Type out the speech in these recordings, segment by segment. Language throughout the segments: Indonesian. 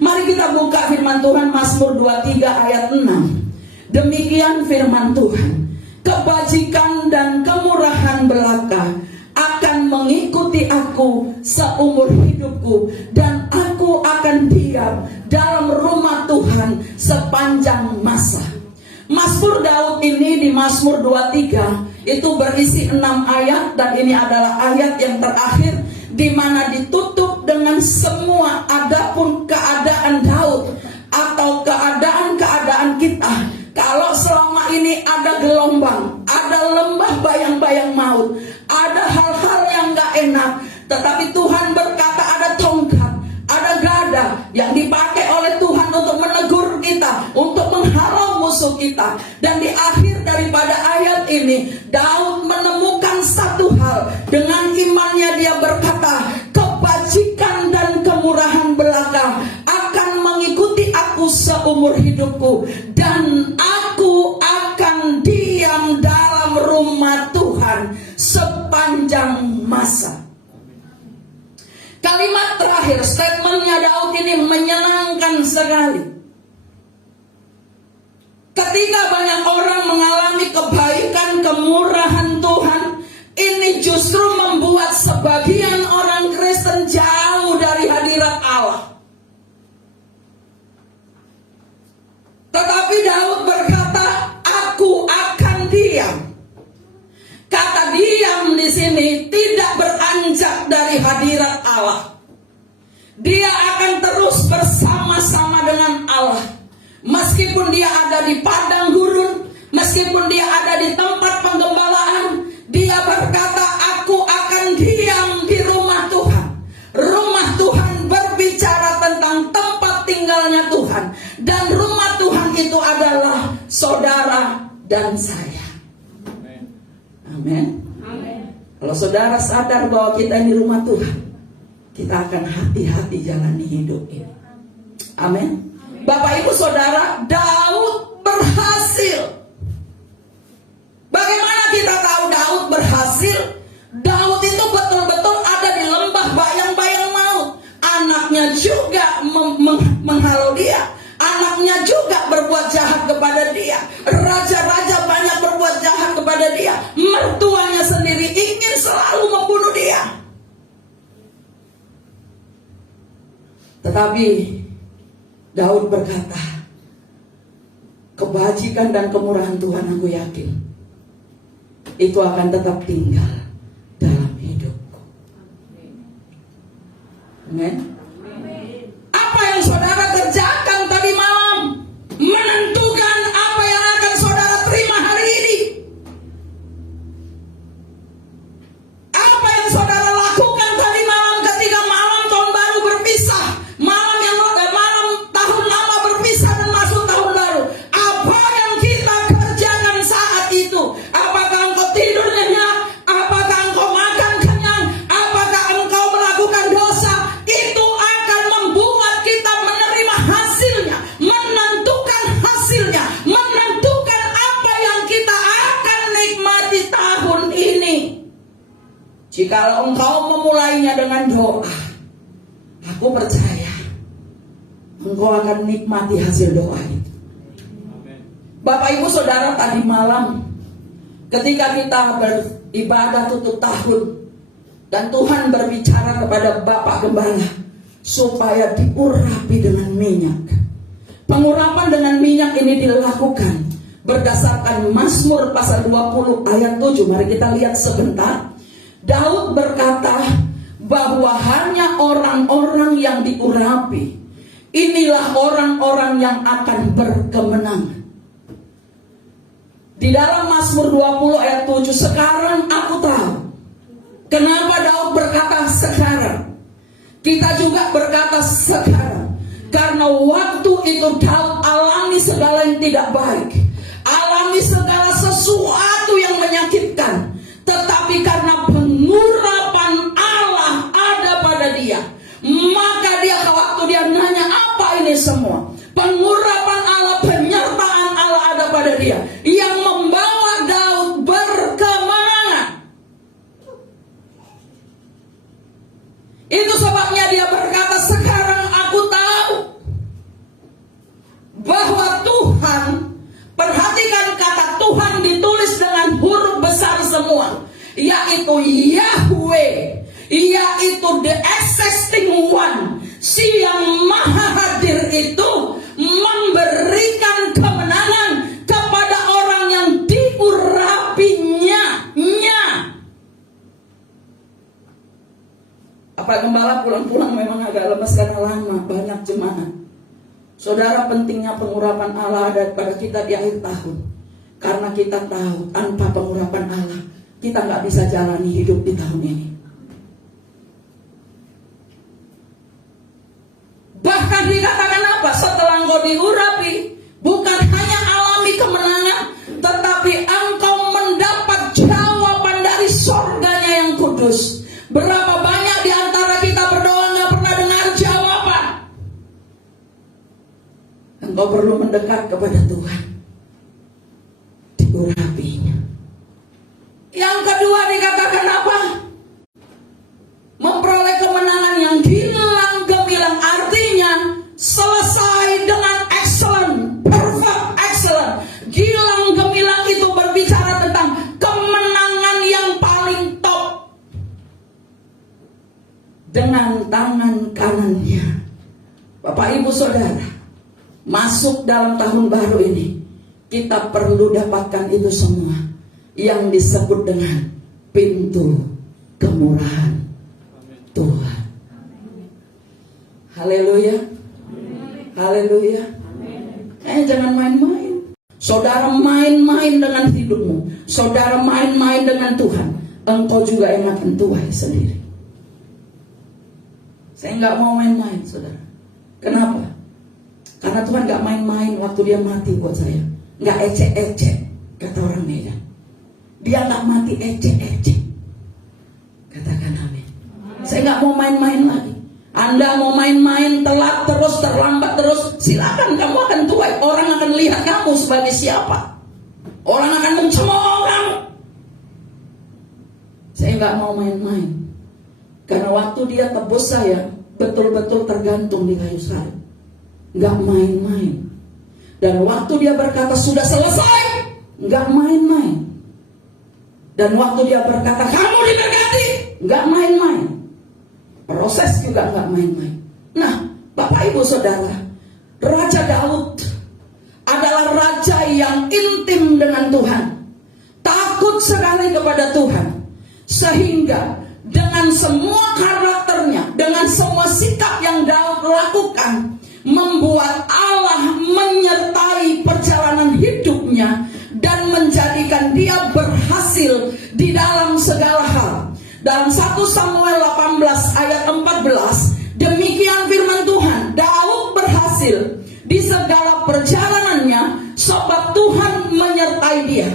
Mari kita buka firman Tuhan Mazmur 23 ayat 6. Demikian firman Tuhan, kebajikan dan kemurahan belaka akan mengikuti aku seumur hidupku, dan aku akan diam dalam rumah Tuhan sepanjang masa. Mazmur Daud ini di Mazmur 23 itu berisi 6 ayat, dan ini adalah ayat yang terakhir di mana ditutup dengan semua adapun keadaan Daud atau keadaan-keadaan kita. Kalau selama ini ada gelombang, ada lembah bayang-bayang maut, ada hal-hal yang gak enak, tetapi Tuhan berkata ada tongkat, ada gada yang dipakai oleh Tuhan untuk menegur kita, untuk menghalau musuh kita. Dan di akhir daripada ayat ini, Daud menemukan satu hal. Dengan imannya dia berkata, kebajikan dan kemurahan belaka akan mengikuti aku seumur hidupku, dan aku akan diam dalam rumah Tuhan sepanjang masa. Kalimat terakhir, statementnya Daud ini menyenangkan sekali. Ketika banyak orang mengalami kebaikan, kemurahan Tuhan, ini justru membuat sebagian orang Kristen jauh dari hadirat Allah. Tetapi Daud berkata, aku akan diam. Kata diam di sini tidak beranjak dari hadirat Allah. Dia akan terus bersama-sama dengan Allah. Meskipun dia ada di padang gurun, meskipun dia ada di tempat penggembalaan, dia berkata, aku akan diam di rumah Tuhan. Rumah Tuhan berbicara tentang tempat tinggalnya Tuhan, dan rumah Tuhan itu adalah saudara dan saya. Amin. Kalau saudara sadar bahwa kita ini rumah Tuhan, kita akan hati-hati jalani hidup ini. Amin. Bapak Ibu Saudara, Daud berhasil. Bagaimana kita tahu Daud berhasil? Daud itu betul-betul ada di lembah bayang-bayang maut. Anaknya juga menghalau dia. Anaknya juga berbuat jahat kepada dia. Raja-raja banyak berbuat jahat kepada dia. Mertuanya sendiri ingin selalu membunuh dia. Tetapi Daud berkata, kebajikan dan kemurahan Tuhan aku yakin itu akan tetap tinggal dalam hidupku. Amen. Apa yang saudara kerjakan tadi malam menentukan apa yang akan saudara terima hari ini. Apa yang saudara lakukan tadi malam ketika malam tahun baru berpisah, malam tahun lama berpisah dan masuk tahun baru. Apa yang kita kerjakan saat itu? Apakah engkau tidur nyenyak? Apakah engkau makan kenyang? Apakah engkau melakukan dosa? Itu akan membuat kita menerima hasilnya, menentukan hasilnya, menentukan apa yang kita akan nikmati tahun ini. Jikalau engkau memulainya dengan doa, aku percaya engkau akan nikmati hasil doa itu. Bapak Ibu Saudara, tadi malam ketika kita beribadah tutup tahun dan Tuhan berbicara kepada Bapak Gembala supaya diurapi dengan minyak. Pengurapan dengan minyak ini dilakukan berdasarkan Mazmur pasal 20 ayat 7. Mari kita lihat sebentar. Daud berkata bahwa hanya orang-orang yang diurapi, inilah orang-orang yang akan berkemenangan. Di dalam Mazmur 20 ayat 7, sekarang aku tahu kenapa Daud berkata sekarang. Kita juga berkata sekarang, karena waktu itu Daud alami segala yang tidak baik, alami segala sesuatu yang menyakitkan. Tetapi karena pengurapan Allah ada pada dia, maka dia waktu dia nanya apa ini semua, pengurapan Allah, penyertaan Allah ada pada dia, yang membawa Daud berkemenangan. Itu sebabnya dia berkata, sekarang aku tahu yaitu Yahweh, yaitu the existing one, si yang maha hadir itu memberikan kemenangan kepada orang yang diurapinya. Pak Gembala pulang-pulang memang agak lemes karena lama, banyak jemaat. Saudara, pentingnya pengurapan Allah ada pada kita di akhir tahun. Karena kita tahu tanpa pengurapan Allah, kita nggak bisa jalani hidup di tahun ini. Bahkan dikatakan apa? Setelah engkau diurapi, bukan hanya alami kemenangan, tetapi engkau mendapat jawaban dari surganya yang kudus. Berapa banyak di antara kita berdoa nggak pernah dengar jawaban? Engkau perlu mendekat kepada Tuhan, diurapinya. Yang kedua dikatakan apa? Memperoleh kemenangan yang gilang gemilang, artinya selesai dengan excellent, perfect excellent. Gilang gemilang itu berbicara tentang kemenangan yang paling top. Dengan tangan kanannya. Bapak Ibu Saudara, masuk dalam tahun baru ini, kita perlu dapatkan itu semua yang disebut dengan pintu kemurahan Tuhan. Haleluya. Haleluya. Jangan main-main. Saudara main-main dengan hidupmu, saudara main-main dengan Tuhan, engkau juga yang akan tuai sendiri. Saya nggak mau main-main, saudara. Kenapa? Karena Tuhan nggak main-main waktu dia mati buat saya. Nggak ecek-ecek, kata orang Medan. Dia nggak mati ecek-ecek. Katakan amin. Saya nggak mau main-main lagi. Anda mau main-main, telat terus, terlambat terus, silakan, kamu akan tuai. Orang akan lihat kamu sebagai siapa. Orang akan mencemooh kamu. Saya nggak mau main-main. Karena waktu dia tebus saya, betul-betul tergantung di kayu salib. Nggak main-main. Dan waktu dia berkata sudah selesai, nggak main-main. Dan waktu dia berkata kamu diberkati, nggak main-main. Proses juga nggak main-main. Nah, Bapak Ibu Saudara, Raja Daud adalah raja yang intim dengan Tuhan, takut sekali kepada Tuhan, sehingga dengan semua karakternya, dengan semua sikap yang Daud lakukan, membuat Allah menyertai perjalanan hidupnya dan menjadikan dia berhasil di dalam segala hal. Dalam 1 Samuel 18 ayat 14, demikian firman Tuhan, Daud berhasil di segala perjalanannya sebab Tuhan menyertai dia.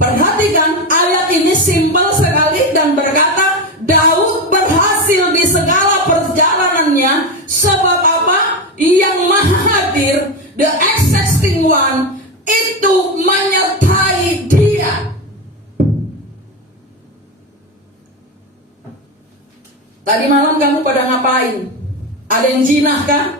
Perhatikan ayat ini simpel sekali dan berkata, Daud berhasil di segala perjalanannya sebab apa? Yang maha hadir, the existing one, itu menyertai dia. Tadi malam kamu pada ngapain? Ada yang jinah kah?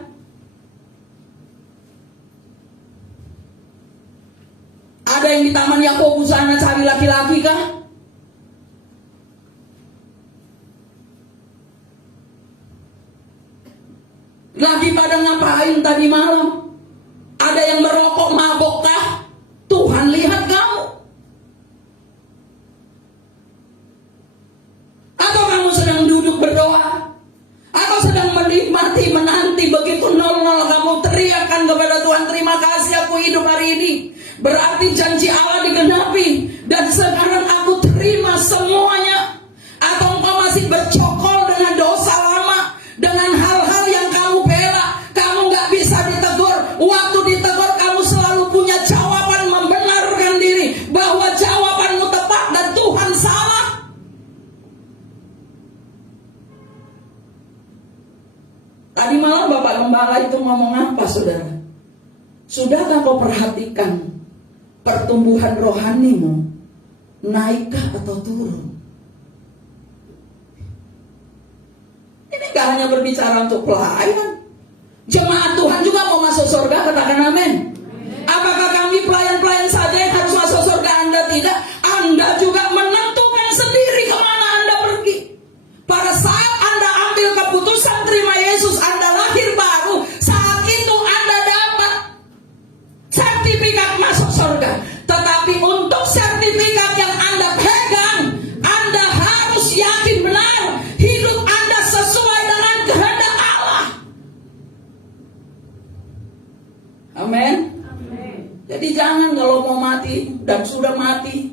Ada yang di Taman Yakobus sana cari laki-laki kah? Lagi pada ngapain tadi malam? Ada yang merokok mabok kah? Tuhan lihat kamu. Atau kamu sedang duduk berdoa? Atau sedang menikmati, menanti begitu nol-nol kamu teriakkan kepada Tuhan, terima kasih aku hidup hari ini. Berarti janji Allah digenapi dan sekarang aku terima semuanya. Atau engkau masih bercokol dengan dosa lama, dengan hal-hal yang kamu bela, kamu gak bisa ditegur. Waktu ditegur kamu selalu punya jawaban, membenarkan diri bahwa jawabanmu tepat dan Tuhan salah. Tadi malam Bapak Gembala itu ngomong apa, saudara? Sudahkah kau perhatikan pertumbuhan rohanimu, naikkah atau turun? Ini gak hanya berbicara untuk pelayan. Jemaat Tuhan juga mau masuk surga, katakan amin. Apakah kami pelayan-pelayan saja yang harus masuk surga? Anda tidak. Anda juga menentukan sendiri kemana Amin. Jadi jangan kalau mau mati dan sudah mati,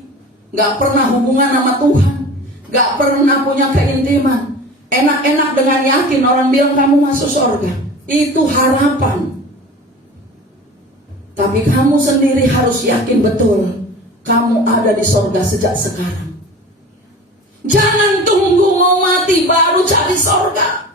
gak pernah hubungan sama Tuhan, gak pernah punya keintiman, enak-enak dengan yakin orang bilang kamu masuk surga. Itu harapan. Tapi kamu sendiri harus yakin betul kamu ada di surga sejak sekarang. Jangan tunggu mau mati baru cari surga.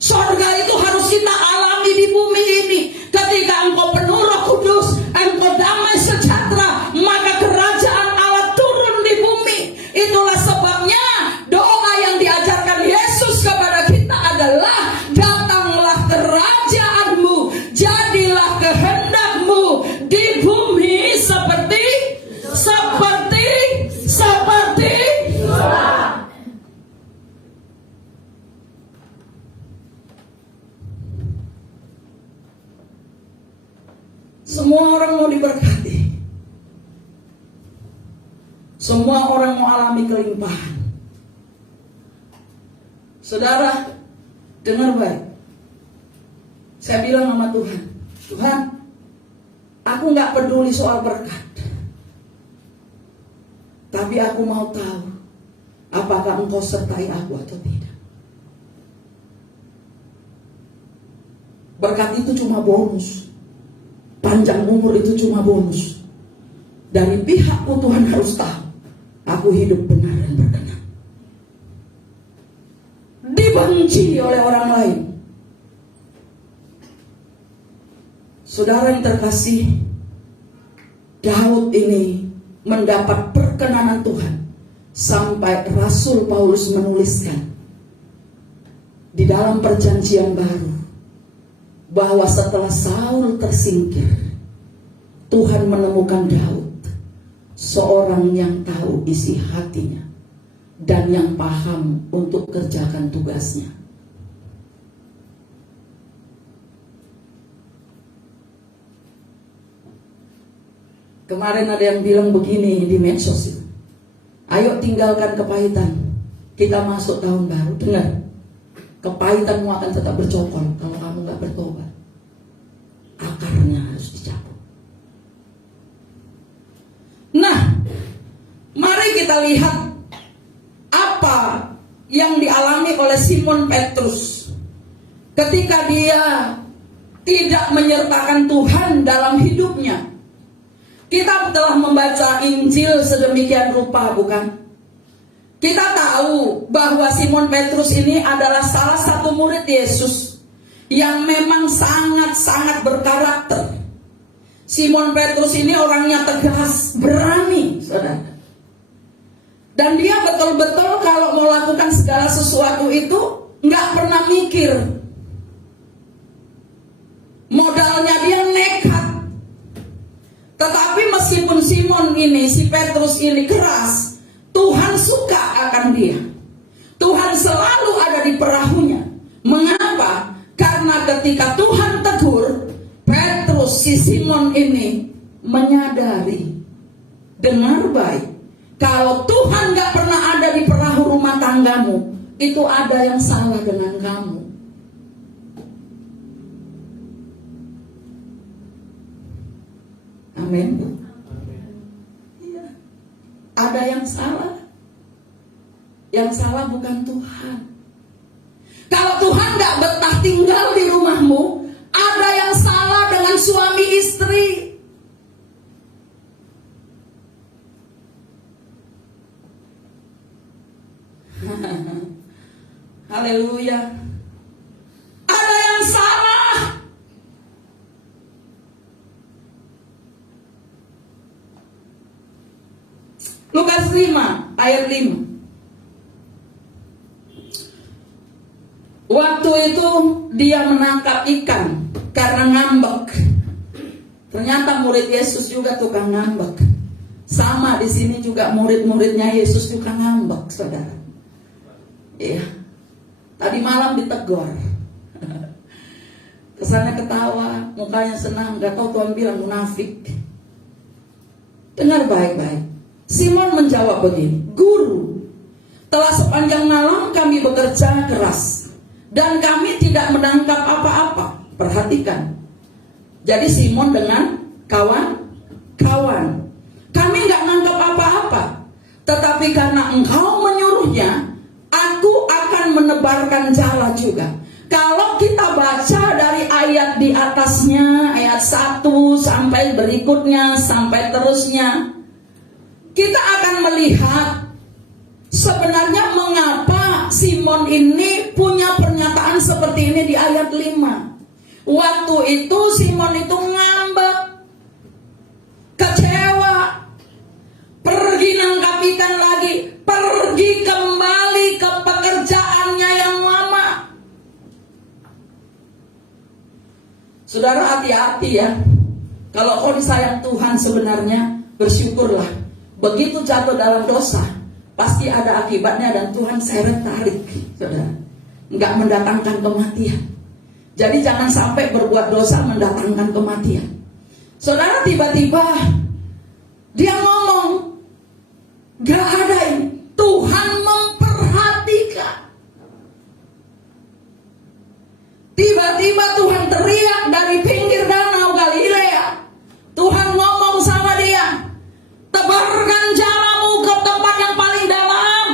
Surga itu harus kita alami di bumi ini. Ketika engkau penuh Roh Kudus, engkau damai sejahtera, maka kerajaan Allah turun di bumi. Itulah sebabnya doa yang diajarkan Yesus kepada kita adalah, datanglah kerajaanmu, jadilah kehendakmu di bumi seperti semua orang mau diberkati. Semua orang mau alami kelimpahan. Saudara, dengar baik. Saya bilang sama Tuhan, Tuhan, aku gak peduli soal berkat. Tapi aku mau tahu apakah engkau sertai aku atau tidak. Berkat itu cuma bonus. Panjang umur itu cuma bonus. Dari pihakku Tuhan harus tahu aku hidup benar dan berkenan. Dibenci oleh orang lain. Saudara yang terkasih, Daud ini mendapat perkenanan Tuhan sampai Rasul Paulus menuliskan di dalam perjanjian baru bahwa setelah Saul tersingkir, Tuhan menemukan Daud, seorang yang tahu isi hatinya dan yang paham untuk kerjakan tugasnya. Kemarin ada yang bilang begini di medsos, ayo tinggalkan kepahitan, kita masuk tahun baru. Dengar, kepahitanmu akan tetap bercokol kalau kamu gak bertobat. Akarnya harus dicabut. Nah, mari kita lihat apa yang dialami oleh Simon Petrus ketika dia tidak menyertakan Tuhan dalam hidupnya. Kita telah membaca Injil sedemikian rupa, bukan? Kita tahu bahwa Simon Petrus ini adalah salah satu murid Yesus yang memang sangat-sangat berkarakter. Simon Petrus ini orangnya tegas, berani, saudara. Dan dia betul-betul kalau mau lakukan segala sesuatu itu nggak pernah mikir. Modalnya dia nekat. Tetapi meskipun Simon ini, si Petrus ini keras, Tuhan suka akan dia. Tuhan selalu ada di perahunya. Mengapa? Karena ketika Tuhan tegur, Petrus, si Simon ini menyadari, dengar baik, kalau Tuhan gak pernah ada di perahu rumah tanggamu, itu ada yang salah dengan kamu. Amin. Iya. Ada yang salah. Yang salah bukan Tuhan. Kalau Tuhan gak betah tinggal di rumahmu, ada yang salah dengan suami istri. Haleluya. Ada yang salah. Lukas 5 ayat 5. Waktu itu dia menangkap ikan karena ngambek. Ternyata murid Yesus juga tukang ngambek. Sama di sini juga murid-muridnya Yesus juga ngambek, saudara. Iya. Tadi malam ditegur. Kesannya ketawa, mukanya senang, gak tahu Tuhan bilang munafik. Dengar baik-baik. Simon menjawab begini, Guru, telah sepanjang malam kami bekerja keras dan kami tidak menangkap apa-apa. Perhatikan, Jadi Simon dengan kawan-kawan, kami nggak nangkap apa-apa, tetapi karena engkau menyuruhnya, aku akan menebarkan jala juga. Kalau kita baca dari ayat di atasnya, ayat 1 sampai berikutnya, sampai terusnya, kita akan melihat sebenarnya mengapa Simon ini punya pernyataan seperti ini di ayat 5. Waktu itu Simon itu ngambek, kecewa, pergi nangkap ikan lagi, pergi kembali ke pekerjaannya yang lama. Saudara, hati-hati ya. Kalau kau disayang Tuhan sebenarnya, bersyukurlah. Begitu jatuh dalam dosa, pasti ada akibatnya dan Tuhan seret tarik, saudara. Enggak mendatangkan kematian. Jadi jangan sampai berbuat dosa mendatangkan kematian. Saudara, tiba-tiba dia ngomong, gak ada ini. Tuhan memperhatikan. Tiba-tiba Tuhan teriak dari pinggir danau Galilea. Tuhan ngomong sama dia, tebarkan jalamu ke tempat yang paling dalam.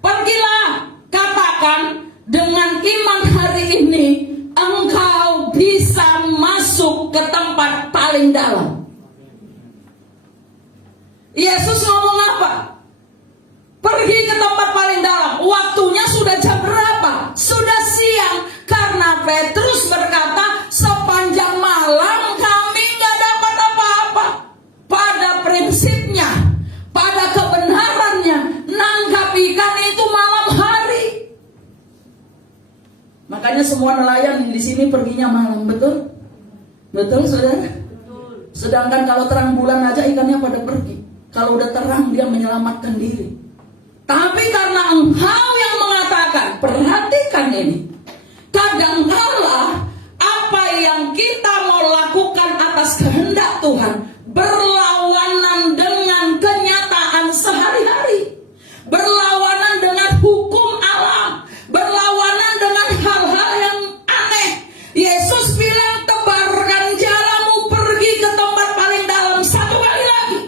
Pergilah, katakan, dengan iman hari ini engkau bisa masuk ke tempat paling dalam. Yesus ngomong apa? Pergi ke tempat paling dalam. Waktunya sudah jam berapa? Sudah siang. Karena Petrus berkata, sepanjang malam kami gak dapat apa-apa. Pada prinsipnya, pada kebenarannya, nangkap ikan itu malam hari. Makanya semua nelayan di sini perginya malam, betul? Betul, saudara? Sedangkan kalau terang bulan aja ikannya pada pergi. Kalau udah terang dia menyelamatkan diri. Tapi karena engkau yang mengatakan, perhatikan ini, kadangkala apa yang kita mau lakukan atas kehendak Tuhan berlawanan dengan kenyataan sehari-hari, berlawanan dengan hukum alam, berlawanan dengan hal-hal yang aneh. Yesus bilang, tebarkan jalamu, pergi ke tempat paling dalam. Satu kali lagi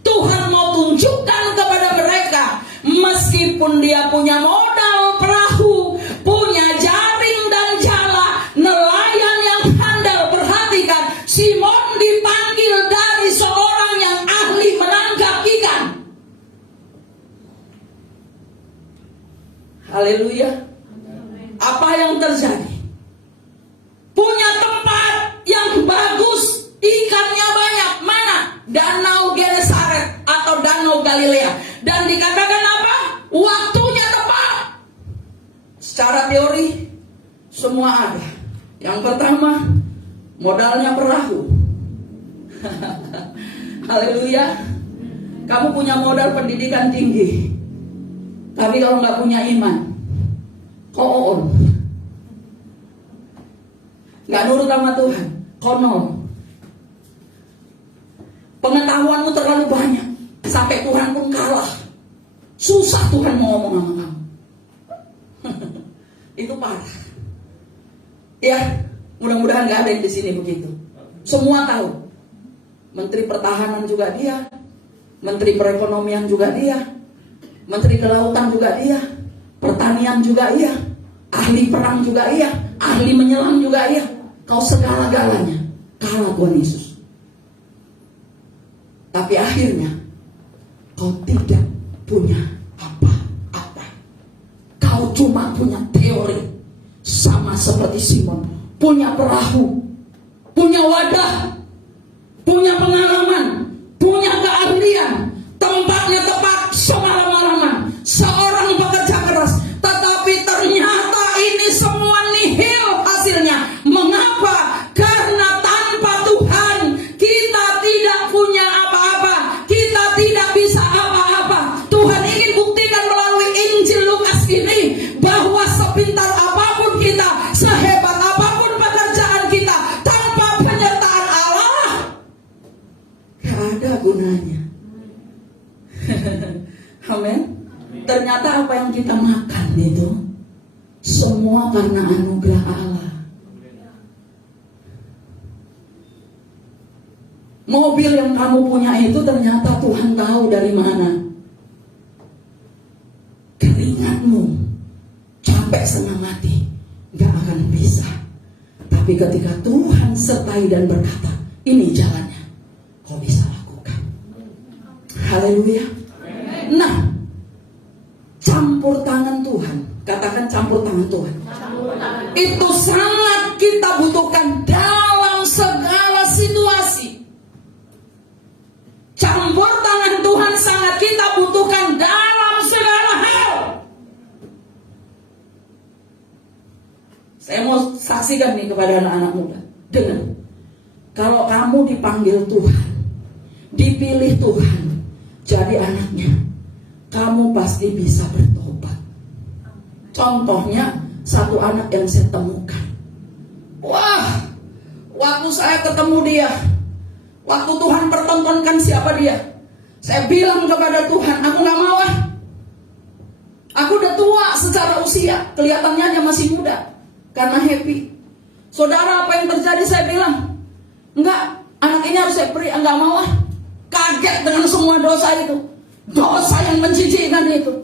Tuhan mau tunjukkan kepada mereka, meskipun dia punya modal perahu, punya jaring dan jala, nelayan yang handal. Perhatikan, Simon dipanggil dari seorang yang ahli menangkap ikan. Haleluya. Apa yang terjadi? Punya tempat yang bagus, ikannya banyak. Mana? Danau Genesaret atau Danau Galilea. Dan dikatakan apa? Waktunya tepat. Secara teori semua ada. Yang pertama, modalnya perahu. Haleluya. Kamu punya modal pendidikan tinggi, tapi kalau nggak punya iman, koon, nggak nurut sama Tuhan, konon. Pengetahuanmu terlalu banyak, sampai Tuhan pun kalah. Susah Tuhan mau ngomong sama kamu. Itu parah. Ya, mudah-mudahan nggak ada yang di sini begitu. Semua tahu. Menteri Pertahanan juga dia, Menteri Perekonomian juga dia, Menteri Kelautan juga dia, Pertanian juga iya, ahli perang juga iya, ahli menyelam juga iya. Kau segala-galanya kalah Tuhan Yesus. Tapi akhirnya kau tidak punya apa-apa. Kau cuma punya teori. Sama seperti Simon, punya perahu, punya wadah, punya pengalaman, punya keahlian, tempatnya tepat semalam-malaman, seorang pekerja keras. Tetapi ternyata ini semua nihil hasilnya. Mengapa? Karena tanpa Tuhan kita tidak punya apa-apa, kita tidak bisa apa-apa. Tuhan ingin buktikan melalui Injil Lukas ini bahwa sepintar apapun kita, sehebat apapun pekerjaan kita, tanpa penyertaan Allah gak ada gunanya. Amin. Ternyata apa yang kita makan itu semua karena anugerah Allah. Mobil yang kamu punya itu ternyata Tuhan tahu dari mana. Keringatmu capek setengah mati, gak akan bisa. Tapi ketika Tuhan sertai dan berkata, ini jalannya, kau bisa lakukan. Haleluya. Nah, campur tangan Tuhan, katakan campur tangan Tuhan. Itu sangat kita butuhkan dalam segala situasi. Campur tangan Tuhan sangat kita butuhkan dalam segala hal. Saya mau saksikan nih kepada anak-anak muda. Dengar, kalau kamu dipanggil Tuhan, dipilih Tuhan jadi anaknya, kamu pasti bisa bertobat. Contohnya, satu anak yang saya temukan. Wah, waktu saya ketemu dia, waktu Tuhan pertontonkan siapa dia, saya bilang kepada Tuhan, aku gak mau ah. Aku udah tua secara usia, kelihatannya hanya masih muda, karena happy. Saudara, apa yang terjadi? Saya bilang, enggak, anak ini harus saya beri, enggak mau ah. Kaget dengan semua dosa itu, dosa yang menjijikkan itu.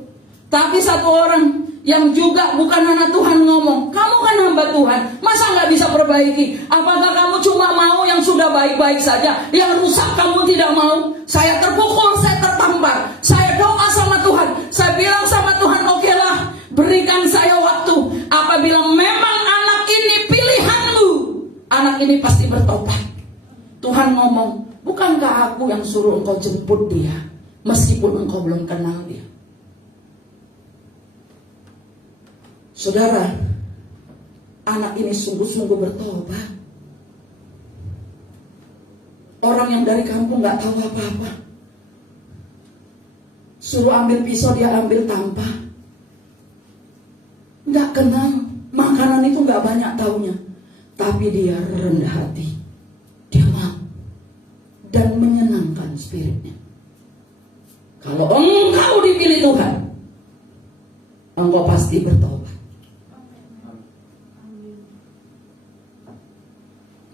Tapi satu orang yang juga bukan anak Tuhan ngomong, kamu kan hamba Tuhan, masa nggak bisa perbaiki? Apakah kamu cuma mau yang sudah baik-baik saja, yang rusak kamu tidak mau? Saya terpukul, saya tertampar, saya doa sama Tuhan, saya bilang sama Tuhan, oke lah, berikan saya waktu. Apabila memang anak ini pilihanmu, anak ini pasti bertobat. Tuhan ngomong, bukankah aku yang suruh engkau jemput dia, meskipun engkau belum kenal dia? Saudara, anak ini sungguh-sungguh bertobat. Orang yang dari kampung gak tahu apa-apa, suruh ambil pisau, dia ambil tanpa. Gak kenal, makanan itu gak banyak taunya. Tapi dia rendah hati, dia mau, dan menyenangkan spiritnya. Kalau engkau dipilih Tuhan, engkau pasti bertobat.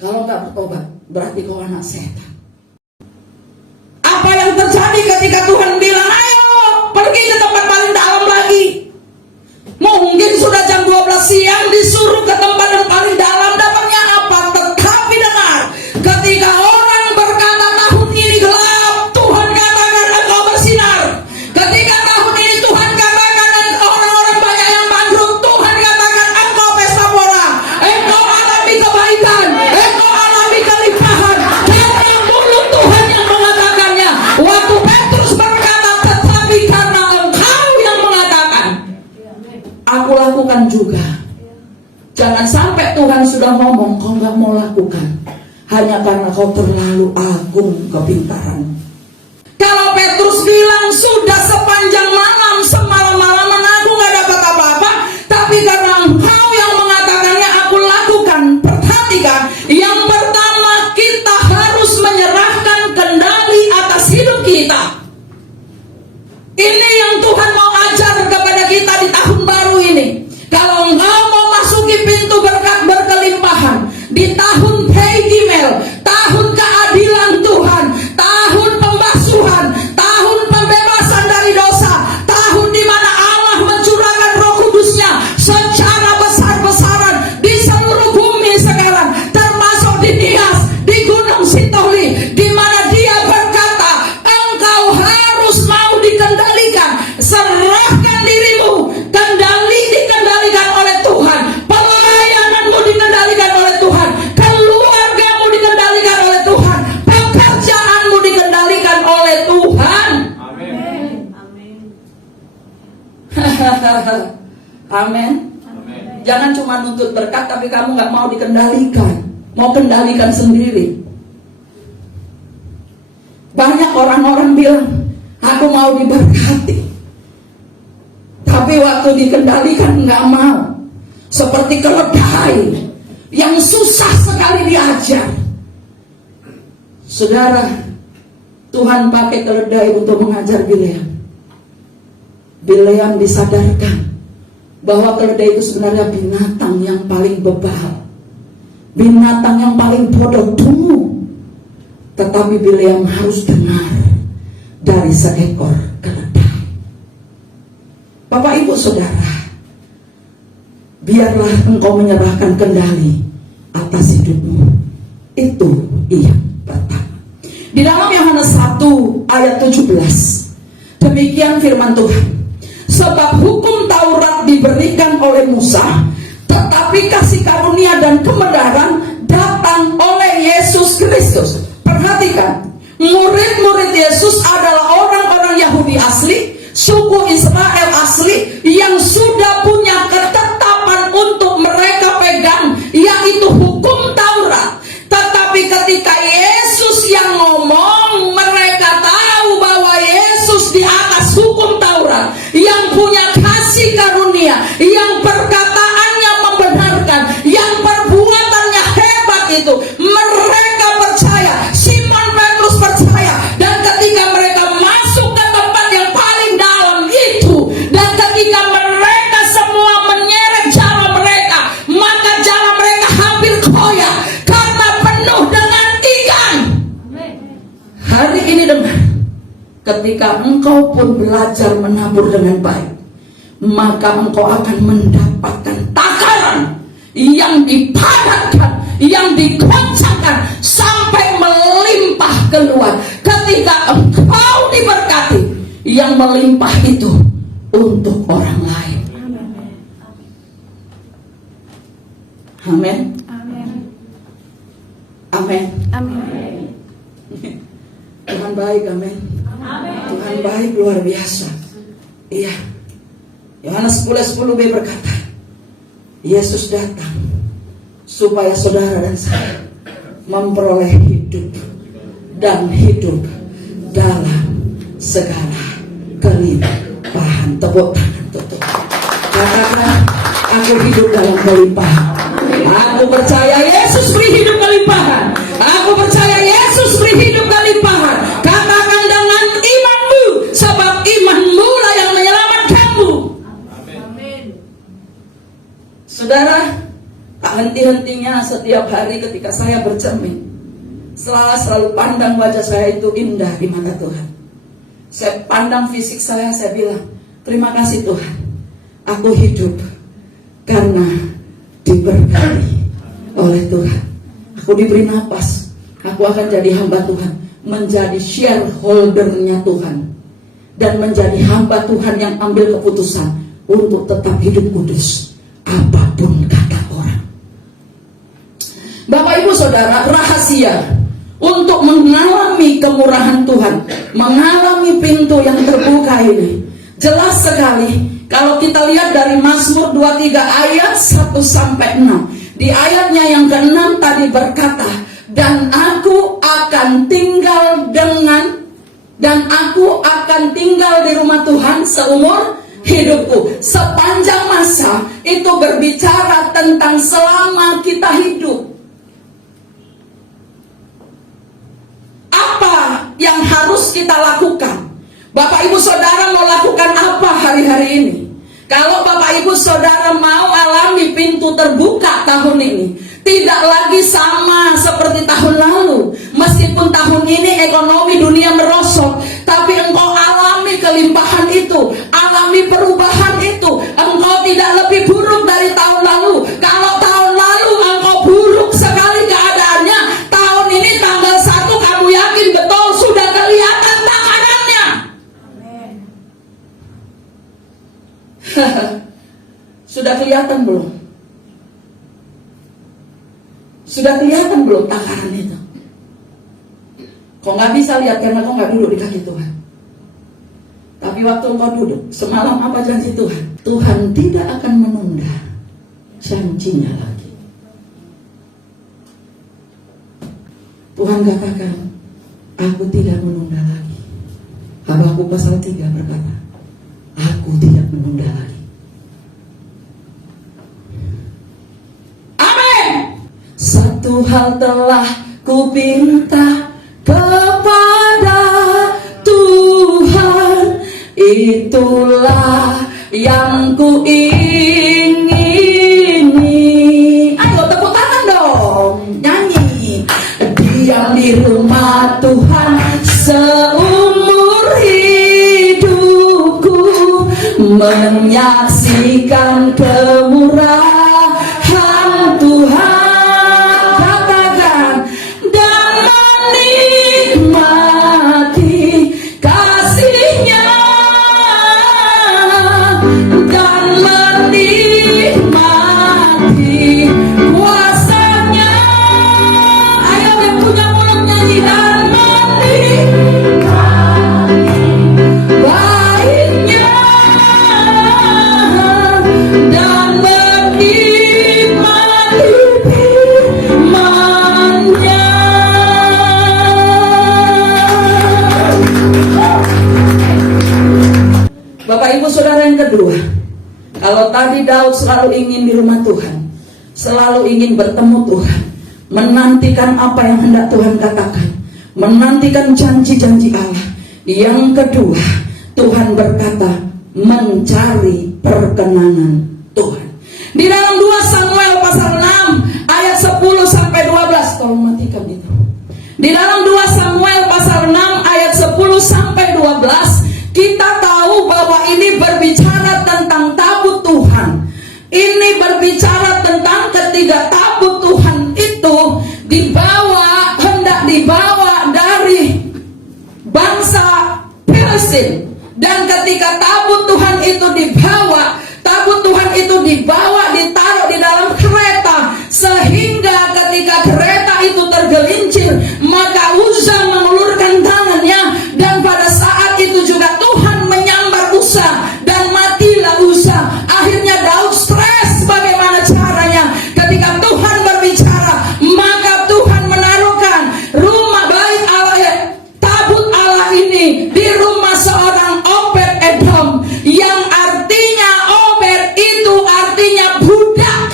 Kalau nggak bertobat, berarti kau anak setan. Apa yang terjadi ketika Tuhan bilang, ayo pergi ke tempat paling dalam lagi? Mungkin sudah jam 12 siang disuruh ke tempat yang paling dalam, dapatnya apa? Tetapi dengar, ketika orang berkata tahun ini gelap, Tuhan katakan engkau bersinar. Ketika tahun ini Tuhan katakan orang-orang banyak yang bangkrut, Tuhan katakan engkau pesta pora, engkau alami kebaikan, engkau alami kelimpahan. Karena mulut Tuhan yang mengatakannya. Waktu Petrus berkata, tetapi karena engkau yang mengatakan, aku lakukan juga. Jangan sampai Tuhan sudah ngomong, kau gak mau lakukan, hanya karena kau terlalu agung kepintaran. Kalau Petrus bilang, sudah sepanjang malam, semalam-malaman aku gak dapat apa-apa, tapi karena engkau yang mengatakannya aku lakukan. Perhatikan, yang pertama kita harus menyerahkan kendali atas hidup kita. Ini yang Tuhan mau ajar kepada kita di tahun baru ini. Kalau engkau mau masuki pintu berkat berkelimpahan di tahun Pei Gimel, tahun keadilan Tuhan, tahun pembasuhan, tahun pembebasan dari dosa, tahun di mana Allah mencurahkan Roh Kudus-Nya secara besar-besaran di seluruh bumi sekarang, termasuk di Nias, di Gunung Sitoli, di mana Dia berkata, engkau harus mau dikendalikan. Serahkan dirimu, dikendalikan oleh Tuhan. Pelayananmu dikendalikan oleh Tuhan. Keluargamu dikendalikan oleh Tuhan. Pekerjaanmu dikendalikan oleh Tuhan. Amin. Amin. Jangan cuma nuntut berkat tapi kamu gak mau dikendalikan, mau kendalikan sendiri. Banyak orang-orang bilang, aku mau diberkati, tapi waktu dikendalikan gak mau. Seperti keledai yang susah sekali diajar. Saudara, Tuhan pakai keledai untuk mengajar Bileam. Bileam disadarkan bahwa keledai itu sebenarnya binatang yang paling bebal, binatang yang paling bodoh dulu. tetapi Bileam harus dengar dari seekor keledai. Bapak Ibu Saudara, biarlah engkau menyerahkan kendali atas hidupmu. Itu yang pertama. Di dalam Yohanes 1 ayat 17, demikian firman Tuhan. Sebab hukum Taurat diberikan oleh Musa, tetapi kasih karunia dan kebenaran datang oleh Yesus Kristus. Perhatikan, murid-murid Yesus adalah orang-orang Yahudi asli, suku Israel asli, yang sudah punya ketetapan untuk mereka pegang, yaitu hukum Taurat. Tetapi ketika Yesus yang ngomong, mereka tahu bahwa Yesus di atas hukum Taurat, yang punya kasih karunia, yang perkataannya membenarkan, yang perbuatannya hebat itu. Mereka percaya, Simon Petrus percaya, dan ketika mereka masuk ke tempat yang paling dalam itu, dan ketika mereka semua menyeret jala mereka, maka jala mereka hampir koyak karena penuh dengan ikan. Hari ini dengar, ketika engkau pun belajar menabur dengan baik, maka engkau akan mendapatkan takaran yang dipadatkan, yang dikoncangkan sampai melimpah keluar. Ketika engkau diberkati, yang melimpah itu untuk orang lain. Amin. Amin. Amin. Tuhan baik, amin. Tuhan baik luar biasa. Iya. Yohanes 10:10b berkata, Yesus datang supaya saudara dan saya memperoleh hidup, dan hidup dalam segala kelimpahan. Tepuk tangan tutup. Katakan, aku hidup dalam kelimpahan. Aku percaya Yesus beri hidup kelimpahan. Aku percaya Yesus beri hidup kelimpahan. Katakan dengan imanmu, sebab imanmu lah yang menyelamatkanmu. Amin. Saudara, tak henti-hentinya setiap hari ketika saya bercermin, selalu pandang wajah saya itu indah di mata Tuhan. Saya pandang fisik saya bilang, terima kasih Tuhan, aku hidup karena diberkati oleh Tuhan. Aku diberi napas, aku akan jadi hamba Tuhan, menjadi shareholdernya Tuhan, dan menjadi hamba Tuhan yang ambil keputusan untuk tetap hidup kudus, apapun kata orang. Bapak Ibu Saudara, rahasia untuk mengalami kemurahan Tuhan, mengalami pintu yang terbuka ini jelas sekali. Kalau kita lihat dari Mazmur 23 ayat 1-6, di ayatnya yang ke-6 tadi berkata, dan aku akan tinggal di rumah Tuhan seumur hidupku. Sepanjang masa itu berbicara tentang selama kita hidup. Apa yang harus kita lakukan? Bapak Ibu Saudara mau lakukan apa hari-hari ini? Kalau Bapak Ibu Saudara mau alami pintu terbuka tahun ini, tidak lagi sama seperti tahun lalu. Meskipun tahun ini ekonomi dunia merosot, tapi engkau alami kelimpahan itu, alami perubahan itu. Engkau tidak lebih buruk dari tahun lalu. Kalau tahun lalu engkau buruk sekali keadaannya, tahun ini tanggal 1 kamu yakin betul sudah kelihatan takarannya. Sudah kelihatan belum? Sudah kelihatan belum takaran itu? Kau nggak bisa lihat karena kau nggak duduk di kaki Tuhan. Tapi waktu kau duduk, semalam apa janji Tuhan? Tuhan tidak akan menunda janjinya lagi. Tuhan katakan, aku tidak menunda lagi. Habakuk pasal 3 berkata, aku tidak menunda lagi. Amin. Satu hal telah kupinta kepada Tuhan, itulah yang ku ingini. Ayo tepuk tangan dong, nyanyi. Diam di rumah menyaksikan kemurahan Tuhan, katakan, dan menikmati kasih-Nya, dan menikmati kuasa-Nya. Ayo yang punya mulut nyanyi, dan menikmati baiknya, dan menikmati firman-Nya. Bapak Ibu Saudara, yang kedua, kalau tadi Daud selalu ingin di rumah Tuhan, selalu ingin bertemu Tuhan, menantikan apa yang hendak Tuhan katakan, menantikan janji-janji Allah. Yang kedua, Tuhan berkata, mencari perkenanan Tuhan. Di dalam 2 Samuel pasal 6 ayat 10 sampai 12, tolong matikan itu. Di dalam 2 Samuel pasal 6 ayat 10 sampai 12, kita tahu bahwa ini berbicara tentang tabut Tuhan. Ini berbicara tentang ketika tabut Tuhan itu dibawa, hendak dibawa dari bangsa Filistin. Dan ketika tabut Tuhan itu dibawa, ditaruh di dalam kereta, sehingga ketika kereta itu tergelincir, maka Uza mengulurkan tangannya, dan pada saat itu juga Tuhan menyambar Uza, dan matilah Uza. Akhirnya Daud stres bagaimana caranya. Ketika Tuhan berbicara, maka Tuhan menaruhkan rumah bait Allah, tabut Allah ini di rumah seorang Obed Edom, yang artinya Obed itu artinya budak.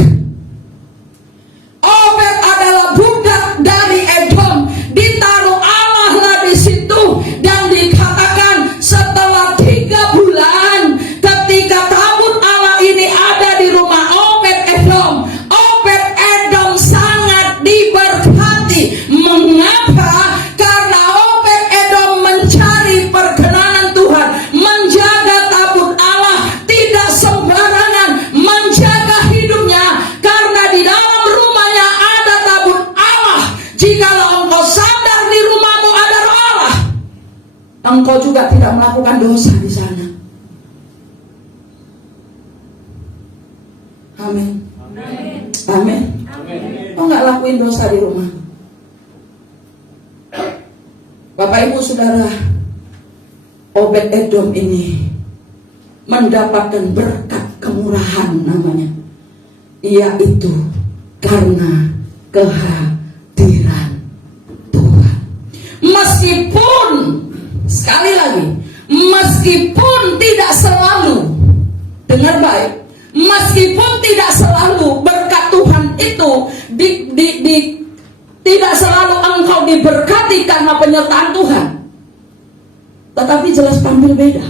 Obed adalah budak dari Edom. Ditaruh Allah lah di situ, dan dikatakan setelah 3 bulan ketika tabut Allah ini ada di rumah Obed Edom sangat diberkati. Mengapa? Karena Obed Edom mencari perkenanan Tuhan, menjaga tabut Allah, tidak sembarangan menjaga hidupnya, karena di dalam rumahnya ada tabut Allah. Jikalau engkau sadar di rumahmu ada roh Allah, engkau juga tidak melakukan dosa di sana. Amin. Amin. Kau nggak lakuin dosa di rumah. Bapak Ibu Saudara, Obed Edom ini mendapatkan berkat kemurahan namanya, yaitu karena kehadiran Tuhan. Meskipun, sekali lagi, meskipun tidak selalu, dengar baik, meskipun tidak selalu berkat Tuhan itu tidak selalu engkau diberkati karena penyertaan Tuhan, tetapi jelas tampil beda.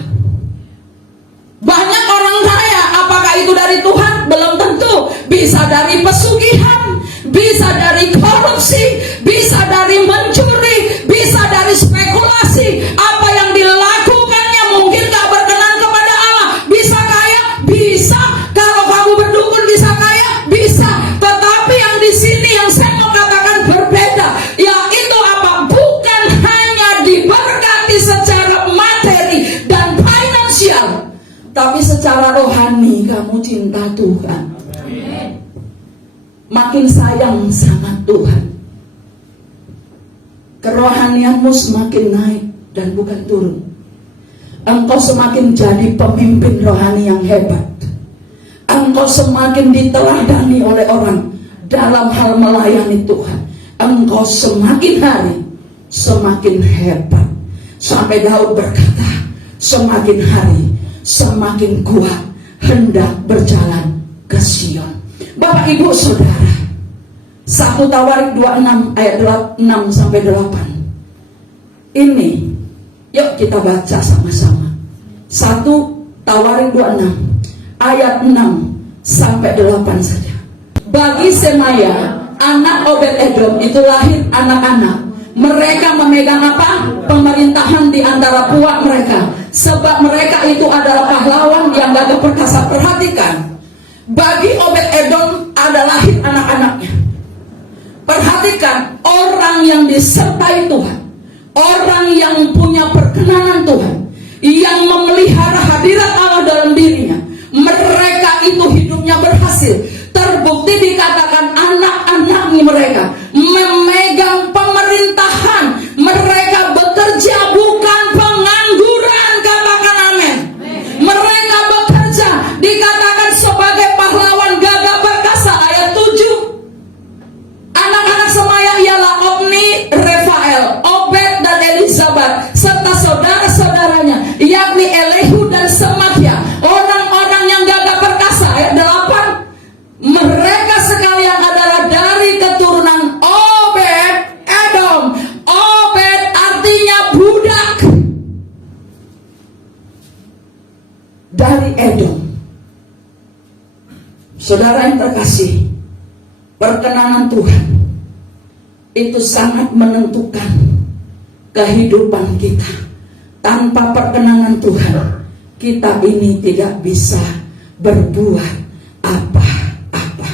Banyak orang kaya, apakah itu dari Tuhan? Belum tentu. Bisa dari pesugihan, bisa dari korupsi, bisa dari mencuri, bisa dari spekulasi. Apa yang dilakukannya mungkin tak berkenan kepada Allah. Bisa kaya, bisa. Kalau kamu berdukun bisa kaya, bisa. Tetapi yang di sini yang saya mau katakan berbeda, yaitu apa? Bukan hanya diberkati secara materi dan finansial, tapi secara rohani kamu cinta Tuhan. Makin sayang sama Tuhan, kerohanianmu semakin naik dan bukan turun. Engkau semakin jadi pemimpin rohani yang hebat. Engkau semakin diteladani oleh orang dalam hal melayani Tuhan. Engkau semakin hari semakin hebat. Sampai Daud berkata, semakin hari semakin kuat hendak berjalan ke Sion. Bapak Ibu Saudara, 1 Tawarik 26 ayat 6 sampai 8. Ini yuk kita baca sama-sama. 1 Tawarik 26 ayat 6 sampai 8 saja. Bagi Semaya anak Obed Edom itu lahir anak-anak Mereka memegang apa? Pemerintahan di antara puak mereka. Sebab mereka itu adalah pahlawan yang gagah perkasa. Perhatikan, bagi Obed-Edom ada lahir anak-anaknya. Perhatikan, orang yang disertai Tuhan, orang yang punya perkenanan Tuhan, yang memelihara hadirat Allah dalam dirinya, mereka itu hidupnya berhasil. Terbukti dikatakan anak-anaknya mereka memegang pemerintahan. Mereka bekerja bukan pengangguran, katakan amin. Mereka bekerja, dikatakan sebagai pahlawan gagah perkasa. Ayat 7. Anak-anak Semaya ialah Ofni, Refael, Obed dan Elizabeth serta saudara-saudaranya, yakni Elihu dan Semakia, orang-orang yang gagah perkasa. Ayat 8. Mereka sekalian adalah dari keturunan Obed-Edom. Obed artinya budak dari Edom. Saudara yang terkasih, perkenanan Tuhan itu sangat menentukan kehidupan kita. Tanpa perkenanan Tuhan, kita ini tidak bisa berbuat apa-apa.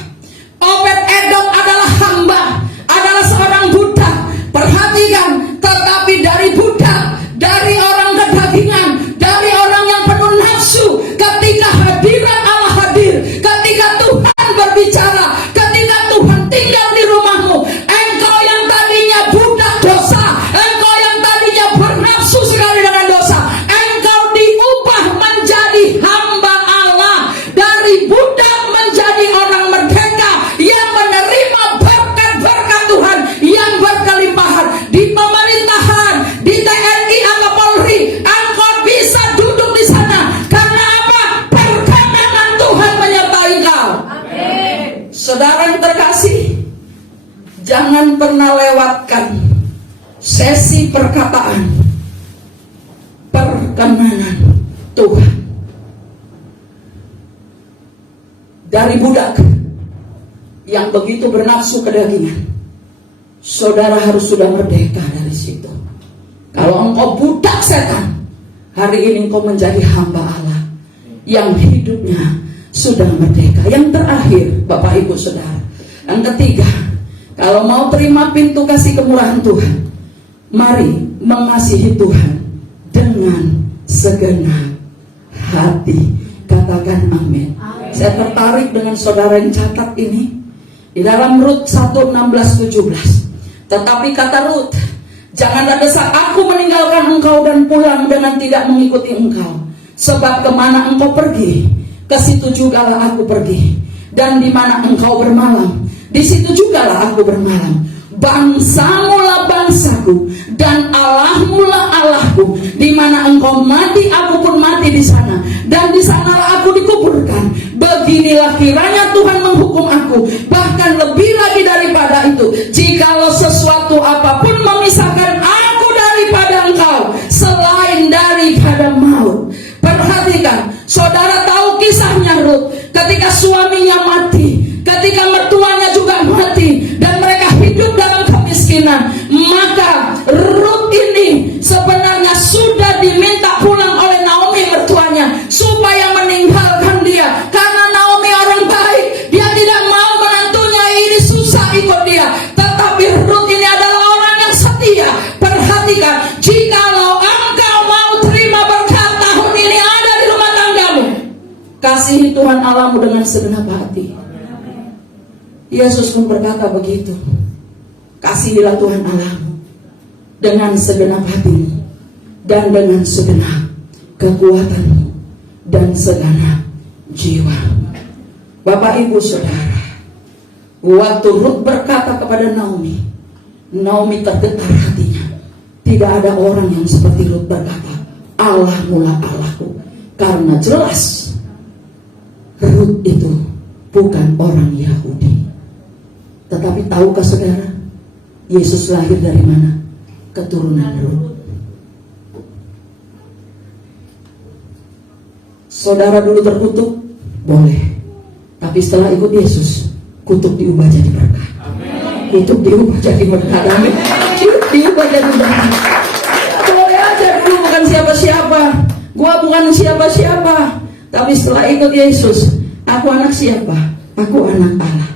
Obed-Edom adalah hamba, adalah seorang budak. Perhatikan, tetapi dari budak, dari orang kedagingan, dari orang yang penuh nafsu, ketika hadirat Allah hadir, ketika Tuhan berbicara, ketika Tuhan tinggal di rumahmu, engkau yang tadinya budak dosa, engkau yang tadinya bernafsu sekali dengan dosa, engkau diubah menjadi hamba Allah. Dari budak menjadi orang merdeka yang menerima berkat-berkat Tuhan yang berkelimpahan. Di pemerintahan, di TNI atau Polri, engkau bisa duduk di sana. Karena apa? Perkenanan Tuhan menyertai engkau. Amin. Saudara yang terkasih, jangan pernah lewatkan sesi perkataan perkenanan Tuhan. Dari budak yang begitu bernafsu kedagingan, saudara harus sudah merdeka dari situ. Kalau engkau budak setan, hari ini engkau menjadi hamba Allah yang hidupnya sudah merdeka. Yang terakhir, Bapak Ibu Saudara, yang ketiga, kalau mau terima pintu kasih kemurahan Tuhan, mari mengasihi Tuhan dengan segenap hati. Katakan amin. Saya tertarik dengan saudara yang catat ini di dalam Rut 1:16-17. Tetapi kata Rut, janganlah desak aku meninggalkan engkau dan pulang dengan tidak mengikuti engkau. Sebab kemana engkau pergi, ke situ jugalah aku pergi. Dan di mana engkau bermalam, di situ jugalah aku bermalam. Bangsamu lah bangsaku, dan Allahmu lah Allahku. Di mana engkau mati, aku pun mati di sana, dan di sanalah aku dikuburkan. Beginilah kiranya Tuhan menghukum aku, bahkan lebih lagi daripada itu, jikalau sesuatu apapun memisahkan aku daripada engkau, selain daripada maut. Perhatikan, saudara tahu kisahnya Rut, ketika suaminya mati, ketika mertuanya juga mati, dan mereka hidup dalam kemiskinan. Maka Rut ini sebenarnya sudah diminta pulang oleh Naomi mertuanya supaya meninggalkan dia, karena Naomi orang baik, dia tidak mau menantunya ini susah ikut dia. Tetapi Rut ini adalah orang yang setia. Perhatikan, jikalau engkau mau terima berkat tahun ini ada di rumah tanggamu, kasihi Tuhan Allahmu dengan segenap hati. Yesus pun berkata begitu. Kasihilah Tuhan Allahmu dengan segenap hatimu, dan dengan segenap kekuatanmu, dan segenap jiwa. Bapak Ibu Saudara, waktu Rut berkata kepada Naomi, Naomi tergetar hatinya. Tidak ada orang yang seperti Rut berkata, Allahmu lah Allahku. Karena jelas Rut itu bukan orang Yahudi. Tetapi tahukah saudara, Yesus lahir dari mana? Keturunan Rut. Saudara dulu terkutuk, boleh. Tapi setelah ikut Yesus, kutuk diubah jadi berkat. Kutuk diubah jadi berkat. Amin. diubah jadi benar. Boleh aja dulu bukan siapa-siapa, gua bukan siapa-siapa, tapi setelah ikut Yesus, aku anak siapa? Aku anak Allah.